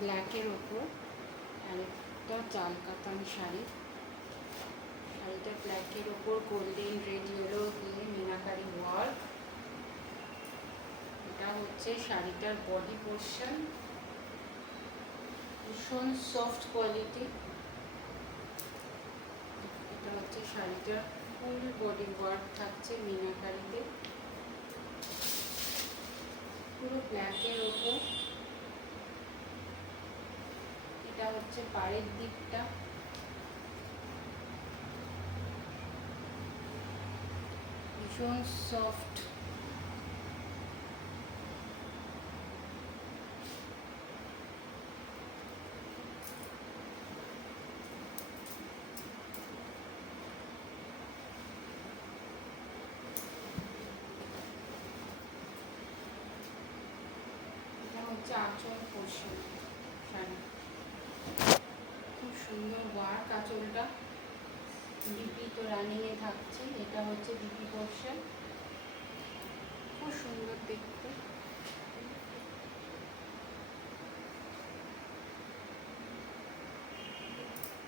ব্ল্যাকের ওপর আর একটা চাল কাতান শাড়ি। শাড়িটা ব্ল্যাকের ওপর গোল্ডেন রেড ইয়েলো দিয়ে মিনাকারি ওয়ার্ক। এটা হচ্ছে শাড়িটার বডি পোর্শন, ভীষণ সফট কোয়ালিটি। এটা হচ্ছে শাড়িটার ফুল বডি ওয়ার্ক থাকছে মিনাকারিতে, পুরো ব্ল্যাকের ওপর। এটা হচ্ছে পাড়ের দিকটা, ভীষণ সফট। এটা হচ্ছে আঁচল পোর্শন শাড়ি, খুব সুন্দর ওয়ার্ক আঁচলটা। বিপি তো রানিংয়ে থাকছে। এটা হচ্ছে বিপি পোর্শন, খুব সুন্দর দেখতে।